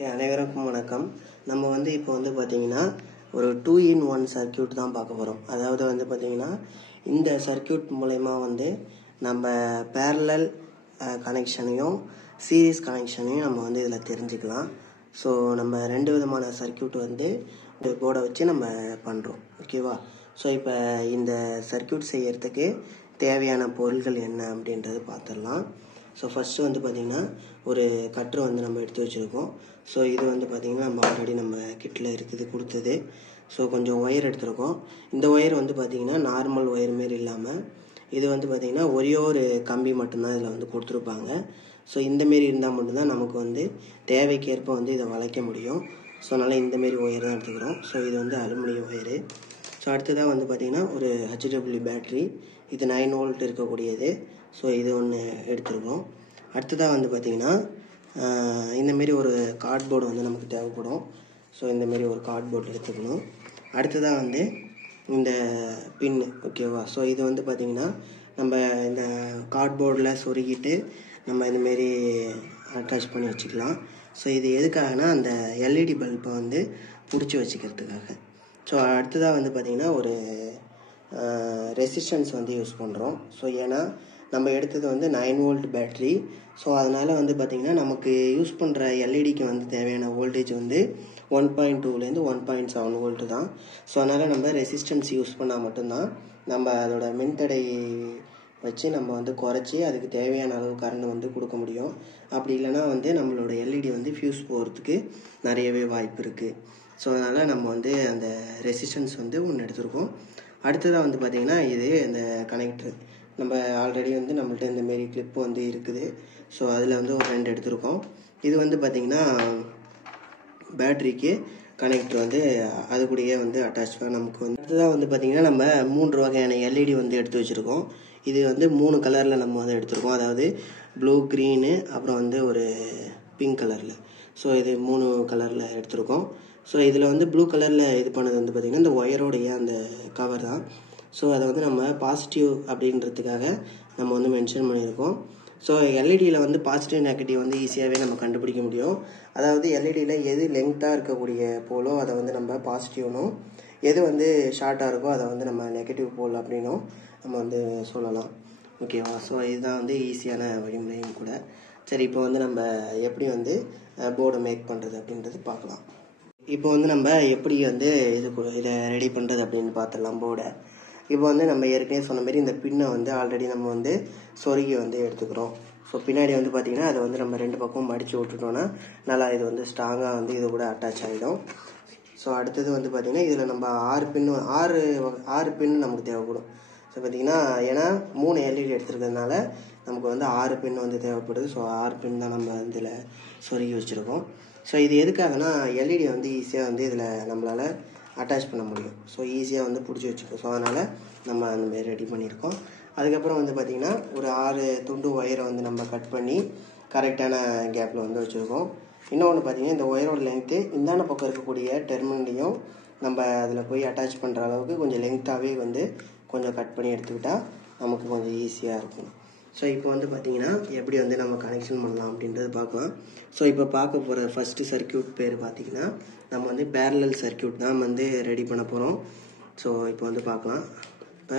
Okay, அனைவருக்கும் வணக்கம். நம்ம வந்து இப்போ வந்து பார்த்திங்கன்னா ஒரு 2 in 1 சர்க்கியூட் தான் பார்க்க போகிறோம். அதாவது வந்து பார்த்திங்கன்னா இந்த சர்க்கியூட் மூலயமா வந்து நம்ம பேரலல் கனெக்ஷனையும் சீரீஸ் கனெக்ஷனையும் நம்ம வந்து இதில் தெரிஞ்சுக்கலாம். ஸோ நம்ம ரெண்டு விதமான சர்க்கியூட் வந்து போர்டை வச்சு நம்ம பண்ணுறோம். ஓகேவா? ஸோ இப்போ இந்த சர்க்கியூட் செய்யறதுக்கு தேவையான பொருட்கள் என்ன அப்படின்றது பார்த்துடலாம். ஸோ ஃபஸ்ட்டு வந்து பார்த்திங்கன்னா ஒரு கட்ரு வந்து நம்ம எடுத்து வச்சுருக்கோம். ஸோ இது வந்து பார்த்திங்கன்னா நம்ம ஆல்ரெடி நம்ம கிட்டில் இருக்குது கொடுத்தது. ஸோ கொஞ்சம் ஒயர் எடுத்துருக்கோம். இந்த ஒயர் வந்து பார்த்திங்கன்னா நார்மல் ஒயர் மாரி இல்லாமல் இது வந்து பார்த்திங்கன்னா ஒரே ஒரு கம்பி மட்டும்தான் இதில் வந்து கொடுத்துருப்பாங்க. ஸோ இந்தமாரி இருந்தால் மட்டும்தான் நமக்கு வந்து தேவைக்கேற்ப வந்து இதை வளைக்க முடியும். ஸோ அதனால் இந்தமாரி ஒயர் தான் எடுத்துக்கிறோம். ஸோ இது வந்து அலுமினியம் ஒயரு. ஸோ அடுத்ததாக வந்து பார்த்திங்கன்னா ஒரு HW பேட்ரி, இது 9 volt இருக்கக்கூடியது. ஸோ இது ஒன்று எடுத்துருக்கோம். அடுத்ததாக வந்து பார்த்திங்கன்னா இந்தமாரி ஒரு கார்ட்போர்டு வந்து நமக்கு தேவைப்படும். ஸோ இந்தமாரி ஒரு கார்ட்போர்டு எடுத்துக்கணும். அடுத்ததாக வந்து இந்த பின்னு. ஓகேவா? ஸோ இது வந்து பார்த்திங்கன்னா நம்ம இந்த கார்ட்போர்டில் சொருகிட்டு நம்ம இதுமாரி அட்டாச் பண்ணி வச்சுக்கலாம். ஸோ இது எதுக்காகனா அந்த LED பல்பை வந்து பிடிச்சி வச்சுக்கிறதுக்காக. ஸோ அடுத்ததாக வந்து பார்த்திங்கன்னா ஒரு ரெசிஸ்டன்ஸ் வந்து யூஸ் பண்ணுறோம். ஸோ ஏன்னா நம்ம எடுத்தது வந்து 9 volt பேட்ரி. ஸோ அதனால் வந்து பார்த்திங்கன்னா நமக்கு யூஸ் பண்ணுற எல்இடிக்கு வந்து தேவையான வோல்டேஜ் வந்து 1.2லேருந்து 1.7 volt தான். ஸோ அதனால் நம்ம ரெசிஸ்டன்ஸ் யூஸ் பண்ணால் மட்டும்தான் நம்ம அதோட மின்தடை வச்சு நம்ம வந்து குறைச்சி அதுக்கு தேவையான அளவு கரண்ட் வந்து கொடுக்க முடியும். அப்படி இல்லைனா வந்து நம்மளோட எல்இடி வந்து ஃபியூஸ் போகிறதுக்கு நிறையவே வாய்ப்பு இருக்குது. ஸோ அதனால் நம்ம வந்து அந்த ரெசிஸ்டன்ஸ் வந்து ஒன்று எடுத்துருக்கோம். அடுத்ததாக வந்து பார்த்திங்கன்னா இது இந்த கனெக்டர். நம்ம ஆல்ரெடி வந்து நம்மள்ட்ட இந்தமாரி கிளிப்பு வந்து இருக்குது. ஸோ அதில் வந்து ஒரு 2 எடுத்திருக்கோம். இது வந்து பார்த்திங்கன்னா பேட்ரிக்கு கனெக்டர் வந்து அது கூடயே வந்து அட்டாச் நமக்கு வந்து. அடுத்ததாக வந்து பார்த்திங்கன்னா நம்ம 3 வகையான எல்இடி வந்து எடுத்து வச்சுருக்கோம். இது வந்து 3 கலரில் நம்ம வந்து எடுத்திருக்கோம். அதாவது ப்ளூ, க்ரீனு, அப்புறம் வந்து ஒரு பிங்க் கலரில். ஸோ இது 3 கலரில் எடுத்திருக்கோம். ஸோ இதில் வந்து ப்ளூ கலரில் இது பண்ணது வந்து பார்த்திங்கன்னா இந்த ஒயரோடைய அந்த கவர் தான். ஸோ அதை வந்து நம்ம பாசிட்டிவ் அப்படின்றதுக்காக நம்ம வந்து மென்ஷன் பண்ணியிருக்கோம். ஸோ எல்இடியில் வந்து பாசிட்டிவ் நெகட்டிவ் வந்து ஈஸியாகவே நம்ம கண்டுபிடிக்க முடியும். அதாவது எல்இடியில் எது லெங்க்த்தாக இருக்கக்கூடிய போலோ அதை வந்து நம்ம பாசிட்டிவ்னும், எது வந்து ஷார்ட்டாக இருக்கோ அதை வந்து நம்ம நெகட்டிவ் போல் அப்படின்னும் நம்ம வந்து சொல்லலாம். ஓகேவா? ஸோ இதுதான் வந்து ஈஸியான வழிமுறையும் கூட. சரி, இப்போ வந்து நம்ம எப்படி வந்து போர்டை மேக் பண்ணுறது அப்படின்றது பார்க்கலாம். இப்போ வந்து நம்ம எப்படி வந்து இதை ரெடி பண்ணுறது அப்படின்னு பார்த்துடலாம் போர்டை. இப்போ வந்து நம்ம ஏற்கனவே சொன்ன மாதிரி இந்த பின்னை வந்து ஆல்ரெடி நம்ம வந்து சொருகி வந்து எடுத்துக்கிறோம். ஸோ பின்னாடி வந்து பார்த்திங்கன்னா அதை வந்து நம்ம 2 பக்கம் மடித்து விட்டுட்டோன்னா நல்லா இது வந்து ஸ்ட்ராங்காக வந்து இது கூட அட்டாச் ஆகிடும். ஸோ அடுத்தது வந்து பார்த்திங்கன்னா இதில் நம்ம 6 பின்னு நமக்கு தேவைப்படும். ஸோ பார்த்திங்கன்னா ஏன்னா 3 எல்இடி எடுத்துருக்கிறதுனால நமக்கு வந்து 6 பின் வந்து தேவைப்படுது. ஸோ 6 பின் தான் நம்ம இதில் சொருகி வச்சுருக்கோம். ஸோ இது எதுக்காகனா எல்இடி வந்து ஈஸியாக வந்து இதில் நம்மளால் அட்டாச் பண்ண முடியும். ஸோ ஈஸியாக வந்து பிடிச்சி வச்சுக்கோம். ஸோ அதனால் நம்ம அந்தமாரி ரெடி பண்ணியிருக்கோம். அதுக்கப்புறம் வந்து பார்த்திங்கன்னா ஒரு 6 துண்டு ஒயரை வந்து நம்ம கட் பண்ணி கரெக்டான கேப்பில் வந்து வச்சுருக்கோம். இன்னொன்று பார்த்திங்கன்னா இந்த ஒயரோட லென்த்து இந்தான பக்கம் இருக்கக்கூடிய டெர்மினலையும் நம்ம அதில் போய் அட்டாச் பண்ணுற அளவுக்கு கொஞ்சம் லென்த்தாகவே வந்து கொஞ்சம் கட் பண்ணி எடுத்துக்கிட்டால் நமக்கு கொஞ்சம் ஈஸியாக இருக்கும். ஸோ இப்போ வந்து பார்த்திங்கன்னா எப்படி வந்து நம்ம கனெக்ஷன் பண்ணலாம் அப்படின்றது பார்க்கலாம். ஸோ இப்போ பார்க்க போகிற ஃபஸ்ட்டு சர்க்கியூட் பேர் பார்த்திங்கன்னா நம்ம வந்து பேரலல் சர்க்கியூட் தான் வந்து ரெடி பண்ண போகிறோம். ஸோ இப்போ வந்து பார்க்கலாம். இப்போ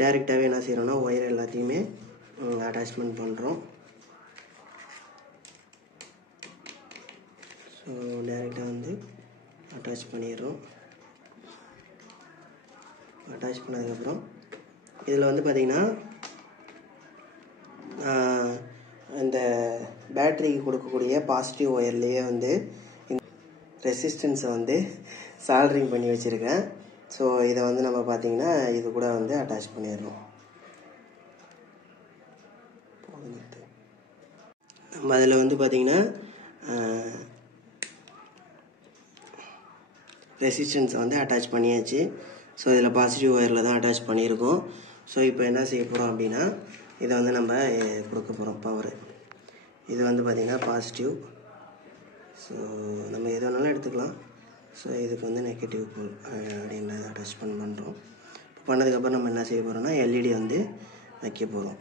டைரெக்டாகவே என்ன செய்கிறோன்னா ஒயர் எல்லாத்தையுமே அட்டாச்மெண்ட் பண்ணுறோம். ஸோ டைரெக்டாக வந்து அட்டாச் பண்ணிடுறோம். அட்டாச் பண்ணதுக்கப்புறம் இதில் வந்து பார்த்திங்கன்னா இந்த பேட்டரிக்கு கொடுக்கக்கூடிய பாசிட்டிவ் ஒயர்லேயே வந்து ரெசிஸ்டன்ஸை வந்து சால்ட்ரிங் பண்ணி வச்சுருக்கேன். ஸோ இதை வந்து நம்ம பார்த்திங்கன்னா இது கூட வந்து அட்டாச் பண்ணிடுறோம். நம்ம அதில் வந்து பார்த்திங்கன்னா ரெசிஸ்டன்ஸை வந்து அட்டாச் பண்ணியாச்சு. ஸோ இதில் பாசிட்டிவ் ஒயரில் தான் அட்டாச் பண்ணியிருக்கோம். ஸோ இப்போ என்ன செய்ய போகிறோம் அப்படின்னா இதை வந்து நம்ம கொடுக்க போகிறோம் பவர். இது வந்து பார்த்திங்கன்னா பாசிட்டிவ். ஸோ நம்ம எது வேணாலும் எடுத்துக்கலாம். ஸோ இதுக்கு வந்து நெகட்டிவ் போல் அப்படின்றத அட்டாச் பண்ணுறோம். பண்ணதுக்கப்புறம் நம்ம என்ன செய்ய போகிறோம்னா எல்இடி வந்து வைக்க போகிறோம்.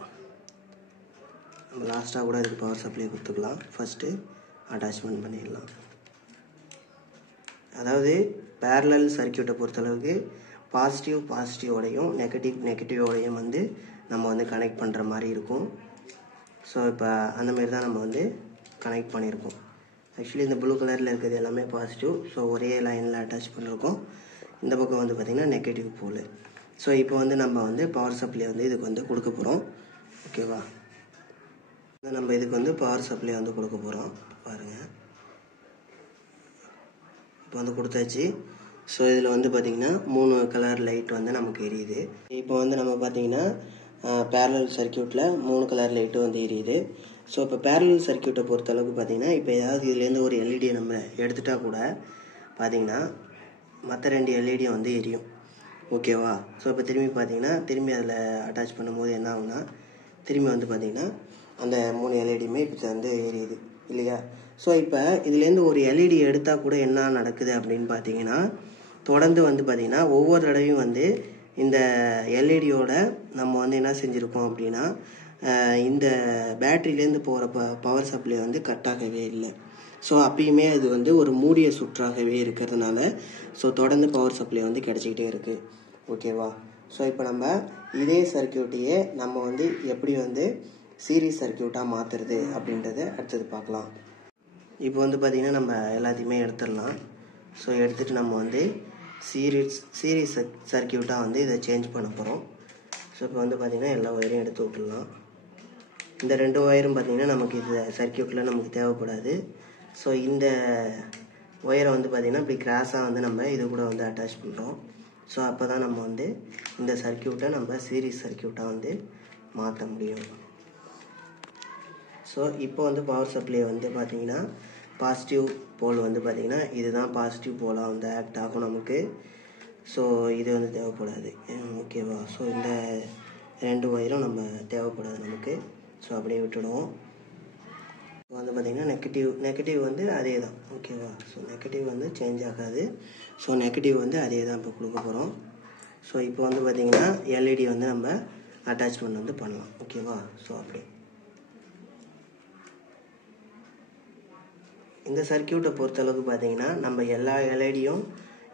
நம்ம லாஸ்ட்டாக கூட இதுக்கு பவர் சப்ளை கொடுத்துக்கலாம். ஃபஸ்ட்டு அட்டாச்மெண்ட் பண்ணிடலாம். அதாவது பேரலல் சர்க்கியூட்டை பொறுத்தளவுக்கு பாசிட்டிவோடையும் நெகட்டிவோடையும் வந்து நம்ம வந்து கனெக்ட் பண்ணுற மாதிரி இருக்கும். ஸோ இப்போ அந்தமாரி தான் நம்ம வந்து கனெக்ட் பண்ணியிருக்கோம். ஆக்சுவலி இந்த ப்ளூ கலரில் இருக்கிறது எல்லாமே பாசிட்டிவ். ஸோ ஒரே லைனில் அட்டாச் பண்ணியிருக்கோம். இந்த பக்கம் வந்து பார்த்திங்கன்னா நெகட்டிவ் போல். ஸோ இப்போ வந்து நம்ம வந்து பவர் சப்ளை வந்து இதுக்கு வந்து கொடுக்க போகிறோம். ஓகேவா, நம்ம இதுக்கு வந்து பவர் சப்ளை வந்து கொடுக்க போகிறோம். பாருங்கள், இப்போ வந்து கொடுத்தாச்சு. ஸோ இதில் வந்து பார்த்திங்கன்னா 3 கலர் லைட் வந்து நமக்கு எரியுது. இப்போ வந்து நம்ம பார்த்திங்கன்னா பேரலல் சர்க்கியூட்டில் 3 கலர் லைட்டு வந்து எரியுது. ஸோ இப்போ பேரலல் சர்க்கியூட்டை பொறுத்தளவுக்கு பார்த்திங்கன்னா இப்போ ஏதாவது இதுலேருந்து ஒரு எல்இடியை நம்ம எடுத்துட்டால் கூட பார்த்திங்கன்னா மற்ற 2 எல்இடியும் வந்து எரியும். ஓகேவா, ஸோ இப்போ திரும்பி அதில் அட்டாச் பண்ணும்போது என்ன ஆகுனா திரும்பி வந்து பார்த்திங்கன்னா அந்த 3 எல்இடியுமே இப்போ வந்து எரியுது இல்லையா. ஸோ இப்போ இதுலேருந்து ஒரு எல்இடி எடுத்தால் கூட என்ன நடக்குது அப்படின்னு பார்த்தீங்கன்னா தொடர்ந்து வந்து பார்த்திங்கன்னா ஒவ்வொரு தடவையும் வந்து இந்த எல்இடியோட நம்ம வந்து என்ன செஞ்சுருக்கோம் அப்படின்னா இந்த பேட்டரியிலேருந்து போகிற பவர் சப்ளை வந்து கட் ஆகவே இல்லை. ஸோ அப்பயுமே அது வந்து ஒரு மூடிய சுற்றாகவே இருக்கிறதுனால ஸோ தொடர்ந்து பவர் சப்ளை வந்து கிடச்சிக்கிட்டே இருக்குது. ஓகேவா, ஸோ இப்போ நம்ம இதே சர்க்கியூட்டையே நம்ம வந்து எப்படி வந்து சீரிஸ் சர்க்கியூட்டாக மாற்றுறது அப்படின்றத அடுத்தது பார்க்கலாம். இப்போ வந்து பார்த்திங்கன்னா நம்ம எல்லாத்தையுமே எடுத்துடலாம். ஸோ எடுத்துகிட்டு நம்ம வந்து சீரிஸ் சர்க்கியூட்டாக வந்து இதை சேஞ்ச் பண்ண போகிறோம். ஸோ இப்போ வந்து பார்த்திங்கன்னா எல்லா ஒயரையும் எடுத்து விட்டுடலாம். இந்த 2 ஒயரும் பார்த்திங்கன்னா நமக்கு இந்த சர்க்கியூட்டில் நமக்கு தேவைப்படாது. ஸோ இந்த ஒயரை வந்து பார்த்திங்கன்னா இப்படி கிராஸாக வந்து நம்ம இது கூட வந்து அட்டாச் பண்ணுறோம். ஸோ அப்போ தான் நம்ம வந்து இந்த சர்க்கியூட்டை நம்ம சீரிஸ் சர்க்கியூட்டாக வந்து மாற்ற முடியும். ஸோ இப்போ வந்து பவர் சப்ளை வந்து பார்த்திங்கன்னா பாசிட்டிவ் போல் வந்து பார்த்திங்கன்னா இதுதான் பாசிட்டிவ் போலாக வந்து ஆக்ட் ஆகும் நமக்கு. ஸோ இது வந்து தேவைப்படாது. ஓகேவா, ஸோ இந்த 2 ஒயரும் நம்ம தேவைப்படாது நமக்கு. ஸோ அப்படியே விட்டுடுவோம். வந்து பார்த்திங்கன்னா நெகட்டிவ் வந்து அதே தான். ஓகேவா, ஸோ நெகட்டிவ் வந்து சேஞ்ச் ஆகாது. ஸோ நெகட்டிவ் வந்து அதே தான் இப்போ கொடுக்க போகிறோம். ஸோ இப்போ வந்து பார்த்திங்கன்னா எல்இடி வந்து நம்ம அட்டாச்மெண்ட் வந்து பண்ணலாம். ஓகேவா, ஸோ அப்படி இந்த சர்க்கியூட்டை பொறுத்தளவுக்கு பார்த்திங்கன்னா நம்ம எல்லா எல்இடியும்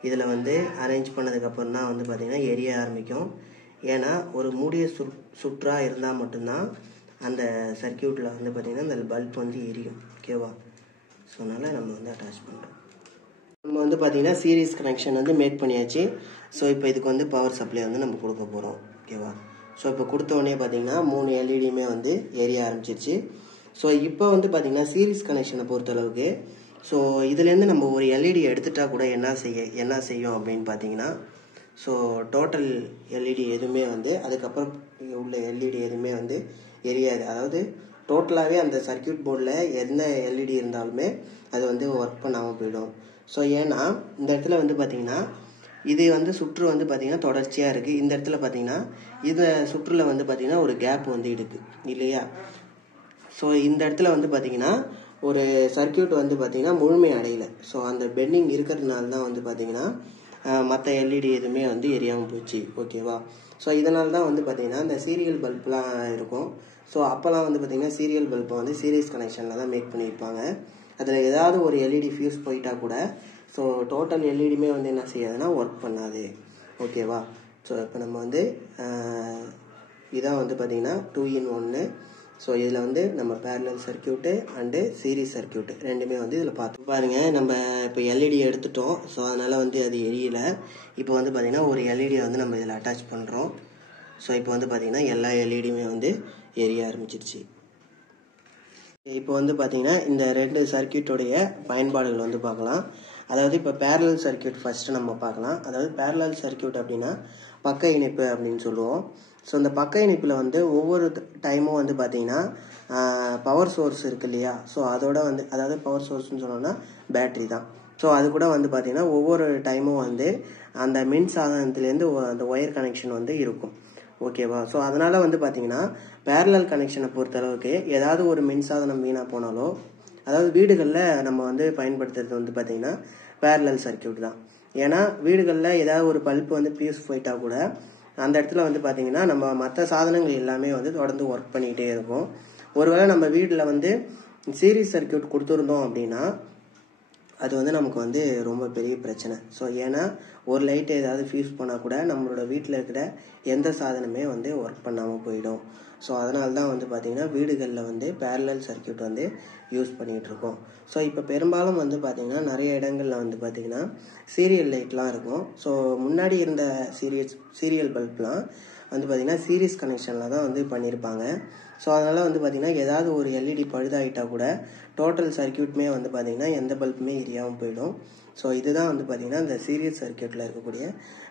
இதில் வந்து அரேஞ்ச் பண்ணதுக்கப்புறம் தான் வந்து பார்த்திங்கன்னா எரிய ஆரம்பிக்கும். ஏன்னா ஒரு மூடிய சுற்றாக இருந்தால் மட்டும்தான் அந்த சர்க்கியூட்டில் வந்து பார்த்திங்கன்னா அந்த பல்ப் வந்து எரியும். ஓகேவா, ஸோ அதனால் நம்ம வந்து அட்டாச் பண்ணுறோம். நம்ம வந்து பார்த்திங்கன்னா சீரிஸ் கனெக்ஷன் வந்து மேக் பண்ணியாச்சு. ஸோ இப்போ இதுக்கு வந்து பவர் சப்ளை வந்து நம்ம கொடுக்க போகிறோம். ஓகேவா, ஸோ இப்போ கொடுத்தோடனே பார்த்திங்கன்னா 3 எல்இடியுமே வந்து எரிய ஆரம்பிச்சிருச்சு. ஸோ இப்போ வந்து பார்த்திங்கன்னா சீரிஸ் கனெக்ஷனை பொறுத்தளவுக்கு ஸோ இதுலேருந்து நம்ம ஒரு எல்இடி எடுத்துட்டா கூட என்ன செய்யும் அப்படின்னு பார்த்தீங்கன்னா ஸோ டோட்டல் எல்இடி எதுவுமே வந்து அதுக்கப்புறம் உள்ள எல்இடி எதுவுமே வந்து எரியாது. அதாவது டோட்டலாகவே அந்த சர்க்கியூட் போர்டில் எந்த எல்இடி இருந்தாலுமே அது வந்து ஒர்க் பண்ணாமல் போயிடும். ஸோ ஏன்னா இந்த இடத்துல வந்து பார்த்திங்கன்னா இது வந்து சுற்று வந்து பார்த்திங்கன்னா தொடர்ச்சியாக இருக்குது. இந்த இடத்துல பார்த்திங்கன்னா இந்த சுற்றில் வந்து பார்த்திங்கன்னா ஒரு கேப் வந்து இருக்குது இல்லையா. ஸோ இந்த இடத்துல வந்து பார்த்திங்கன்னா ஒரு சர்க்கியூட் வந்து பார்த்திங்கன்னா முழுமை அடையலை. ஸோ அந்த பெண்டிங் இருக்கிறதுனால தான் வந்து பார்த்திங்கன்னா மற்ற எல்இடி எதுவுமே வந்து எரியாமல் போச்சு. ஓகேவா, ஸோ இதனால தான் வந்து பார்த்திங்கன்னா இந்த சீரியல் பல்ப்லாம் இருக்கும். ஸோ அப்போல்லாம் வந்து பார்த்திங்கன்னா சீரியல் பல்பை வந்து சீரிஸ் கனெக்ஷனில் தான் மேக் பண்ணியிருப்பாங்க. அதில் ஏதாவது ஒரு எல்இடி ஃபியூஸ் போயிட்டா கூட ஸோ டோட்டல் எல்இடியுமே வந்து என்ன செய்யாதுன்னா ஒர்க் பண்ணாது. ஓகேவா, ஸோ இப்போ நம்ம வந்து இதான் வந்து பார்த்திங்கன்னா 2 in 1. ஸோ இதில் வந்து நம்ம parallel circuit and series circuit ரெண்டுமே வந்து இதில் பார்த்து பாருங்கள். நம்ம இப்போ எல்இடி எடுத்துட்டோம். ஸோ அதனால் வந்து அது எரியலை. இப்போ வந்து பார்த்திங்கன்னா ஒரு எல்இடியை வந்து நம்ம இதில் அட்டாச் பண்ணுறோம். ஸோ இப்போ வந்து பார்த்திங்கன்னா எல்லா எல்இடியுமே வந்து எரிய ஆரம்பிச்சிருச்சு. இப்போ வந்து பார்த்திங்கன்னா இந்த 2 சர்க்கியூட்டோடைய பயன்பாடுகள் வந்து பார்க்கலாம். அதாவது இப்போ பேரலல் சர்க்கியூட் ஃபஸ்ட்டு நம்ம பார்க்கலாம். அதாவது பேரலல் சர்க்கியூட் அப்படின்னா பக்க இணைப்பு அப்படின்னு சொல்லுவோம். ஸோ இந்த பக்க இணைப்பில் வந்து ஒவ்வொரு டைமும் வந்து பார்த்திங்கன்னா பவர் சோர்ஸ் இருக்குது இல்லையா. ஸோ அதோட வந்து அதாவது பவர் சோர்ஸ்னு சொன்னோன்னா பேட்ரி தான். ஸோ அது கூட வந்து பார்த்திங்கன்னா ஒவ்வொரு டைமும் வந்து அந்த மின் சாதனத்துலேருந்து அந்த ஒயர் கனெக்ஷன் வந்து இருக்கும். ஓகேவா, ஸோ அதனால் வந்து பார்த்திங்கன்னா பேரலல் கனெக்ஷனை பொறுத்தளவுக்கு ஏதாவது ஒரு மின்சாதனம் வீணாக போனாலோ அதாவது வீடுகளில் நம்ம வந்து பயன்படுத்துறது வந்து பார்த்திங்கன்னா பேரலல் சர்க்கியூட் தான். ஏன்னா வீடுகளில் ஏதாவது ஒரு பல்ப் வந்து பியூஸ் போயிட்டா கூட அந்த இடத்துல வந்து பார்த்திங்கன்னா நம்ம மற்ற சாதனங்கள் எல்லாமே வந்து தொடர்ந்து ஒர்க் பண்ணிக்கிட்டே இருக்கும். ஒருவேளை நம்ம வீட்டில் வந்து சீரிஸ் சர்க்கியூட் கொடுத்துருந்தோம் அப்படின்னா அது வந்து நமக்கு வந்து ரொம்ப பெரிய பிரச்சனை. ஸோ ஏன்னா ஒரு லைட்டு ஏதாவது ஃபியூஸ் பண்ணால் கூட நம்மளோட வீட்டில் இருக்கிற எந்த சாதனமே வந்து ஒர்க் பண்ணாமல் போயிடும். ஸோ அதனால தான் வந்து பார்த்திங்கன்னா வீடுகளில் வந்து பேரலல் சர்க்யூட் வந்து யூஸ் பண்ணிகிட்ருக்கோம். ஸோ இப்போ பெரும்பாலும் வந்து பார்த்திங்கன்னா நிறைய இடங்களில் வந்து பார்த்திங்கன்னா சீரியல் லைட்லாம் இருக்கும். ஸோ முன்னாடி இருந்த சீரியல் பல்ப்லாம் வந்து பார்த்திங்கன்னா சீரிஸ் கனெக்ஷனில் தான் வந்து பண்ணியிருப்பாங்க. ஸோ அதனால் வந்து பார்த்திங்கன்னா ஏதாவது ஒரு எல்இடி பழுதாகிட்டால் கூட டோட்டல் சர்க்யூட்மே வந்து பார்த்திங்கன்னா எந்த பல்புமே எரியாமல் போயிடும். ஸோ இதுதான் வந்து பார்த்திங்கன்னா இந்த சீரியஸ் சர்க்யூட்டில் இருக்கக்கூடிய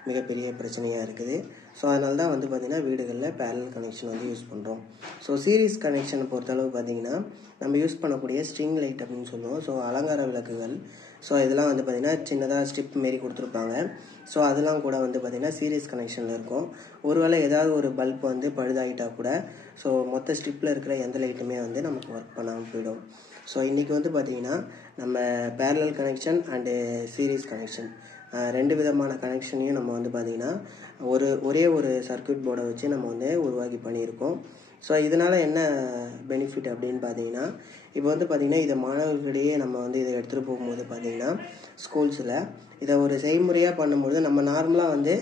மிகப்பெரிய பிரச்சனையாக இருக்குது. ஸோ அதனால தான் வந்து பார்த்திங்கன்னா வீடுகளில் பேரலல் கனெக்ஷன் வந்து யூஸ் பண்ணுறோம். ஸோ சீரிஸ் கனெக்ஷனை பொறுத்தளவு பார்த்திங்கன்னா நம்ம யூஸ் பண்ணக்கூடிய ஸ்ட்ரிங் லைட் அப்படின்னு சொல்லுவோம். ஸோ அலங்கார விளக்குகள், ஸோ இதெல்லாம் வந்து பார்த்திங்கன்னா சின்னதாக ஸ்ட்ரிப் மாரி கொடுத்துருப்பாங்க. ஸோ அதெல்லாம் கூட வந்து பார்த்திங்கன்னா சீரிஸ் கனெக்ஷனில் இருக்கும். ஒருவேளை ஏதாவது ஒரு பல்ப் வந்து பழுதாகிட்டால் கூட ஸோ மொத்த ஸ்ட்ரிப்பில் இருக்கிற எந்த லைட்டுமே வந்து நமக்கு ஒர்க் பண்ணாமல் போயிடும். ஸோ இன்றைக்கி வந்து பார்த்திங்கன்னா நம்ம parallel connection and series connection ரெண்டு விதமான கனெக்ஷனையும் நம்ம வந்து பார்த்திங்கன்னா ஒரே ஒரு சர்க்யூட் போர்டை வச்சு நம்ம வந்து உருவாக்கி பண்ணியிருக்கோம். ஸோ இதனால் என்ன பெனிஃபிட் அப்படின்னு பார்த்தீங்கன்னா, இப்போ வந்து பார்த்திங்கன்னா இதை மாணவர்களிடையே நம்ம வந்து இதை எடுத்துகிட்டு போகும்போது பார்த்திங்கன்னா ஸ்கூல்ஸில் இதை ஒரு செய்முறையாக பண்ணும்போது நம்ம நார்மலாக வந்து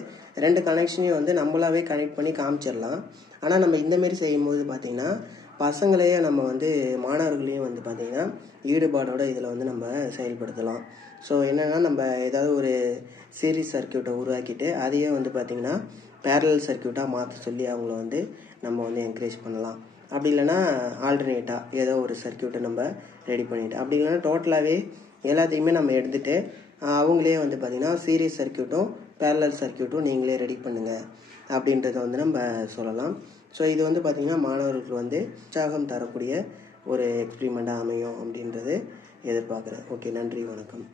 ரெண்டு கனெக்ஷனையும் வந்து நம்மளாவே கனெக்ட் பண்ணி காமிச்சிடலாம். ஆனால் நம்ம இந்தமாரி செய்யும்போது பார்த்திங்கன்னா பசங்களையே நம்ம வந்து மாணவர்களையும் வந்து பார்த்திங்கன்னா ஈடுபாடோடு இதில் வந்து நம்ம செயல்படுத்தலாம். ஸோ என்னென்னா நம்ம ஏதாவது ஒரு சீரிஸ் சர்க்யூட்டை உருவாக்கிட்டு அதையே வந்து பார்த்திங்கன்னா பேரலல் சர்க்யூட்டாக மாற்ற சொல்லி அவங்கள வந்து நம்ம வந்து என்கரேஜ் பண்ணலாம். அப்படி இல்லைனா ஆல்டர்னேட்டாக ஏதோ ஒரு சர்க்யூட்டை நம்ம ரெடி பண்ணிவிட்டு, அப்படி இல்லைனா டோட்டலாகவே எல்லாத்தையுமே நம்ம எடுத்துகிட்டு அவங்களே வந்து பார்த்திங்கன்னா சீரிஸ் சர்க்யூட்டும் பேரலல் சர்க்யூட்டும் நீங்களே ரெடி பண்ணுங்கள் அப்படின்றத வந்து நம்ம சொல்லலாம். ஸோ இது வந்து பார்த்திங்கன்னா மாணவர்களுக்கு வந்து உற்சாகம் தரக்கூடிய ஒரு எக்ஸ்பிரிமெண்ட்டாக அமையும் அப்படின்றது எதிர்பார்க்குறேன். ஓகே, நன்றி, வணக்கம்.